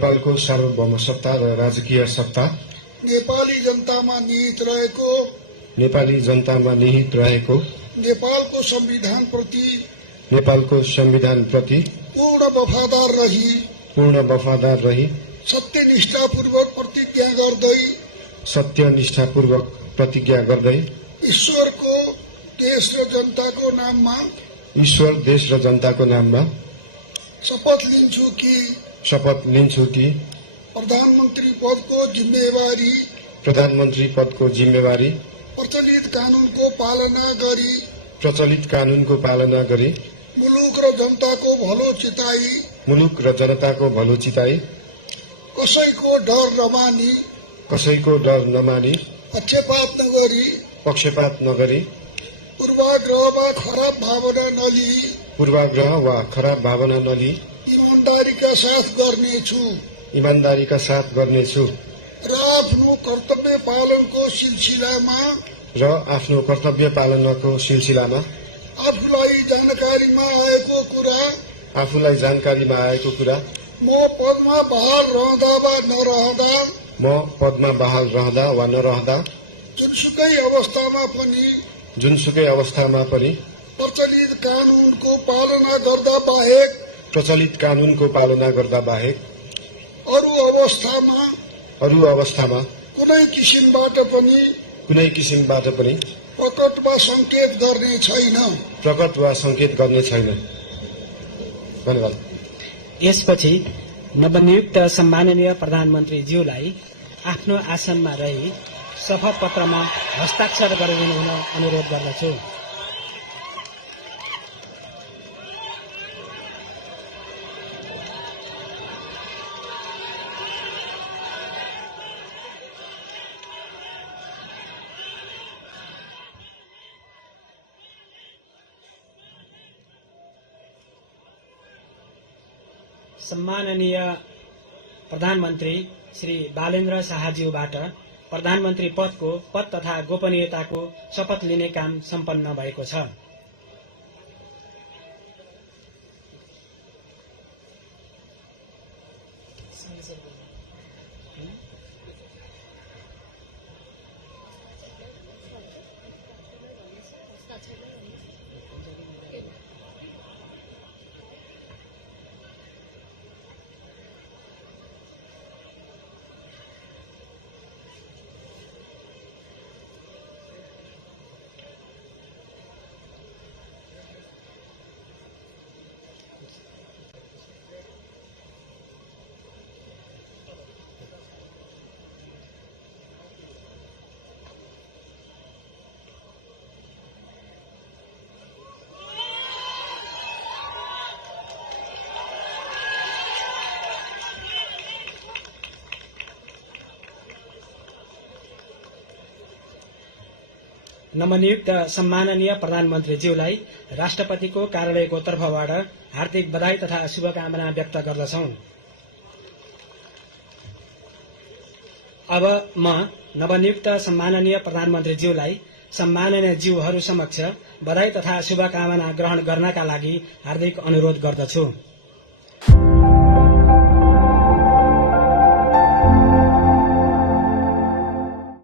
नेपालको सार्वभौम सत्ता र राजकीय सत्ता नेपाली जनतामा निहित रहेको नेपालको संविधानप्रति पूर्ण वफादार रही सत्यनिष्ठापूर्वक प्रतिज्ञा गर्दै ईश्वर देश र जनताको नाममा शपथ लिन्छु कि प्रधानमन्त्री पदको जिम्मेवारी प्रचलित कानूनको पालना गरी मुलुक र जनताको भलो चिताई कसैको डर नमानी पक्षपात नगरी पूर्वाग्रह वा खराब भावना नलिई ईमानदारीका साथ गर्नेछु र आफ्नो कर्तव्य पालनको सिलसिलामा आफूलाई जानकारीमा आएको कुरा म पदमा बहाल रहँदा वा नरहँदा जुनसुकै अवस्थामा पनि प्रचलित कानूनको पालना गर्दा बाहेक अरू अवस्थामा कुनै किसिमबाट पनि प्रकट वा संकेत गर्ने छैन। धन्यवाद। यसपछि नवनियुक्त सम्माननीय प्रधानमन्त्रीज्यूलाई आफ्नो आसनमा रही शपथ पत्रमा हस्ताक्षर गरिदिनु हुन अनुरोध गर्दछु। सम्माननीय प्रधानमन्त्री श्री बालेन्द्र शाहज्यूबाट प्रधानमन्त्री पदको पद तथा गोपनीयताको शपथ लिने काम सम्पन्न भएको छ। नवनियुक्त सम्माननीय प्रधानमन्त्रीज्यूलाई राष्ट्रपतिको कार्यालयको तर्फबाट हार्दिक बधाई तथा शुभकामना व्यक्त गर्दछौं। अब म नवनियुक्त सम्माननीय प्रधानमन्त्रीज्यूलाई सम्माननीय ज्यूहरू समक्ष बधाई तथा शुभकामना ग्रहण गर्नका लागि हार्दिक अनुरोध गर्दछु।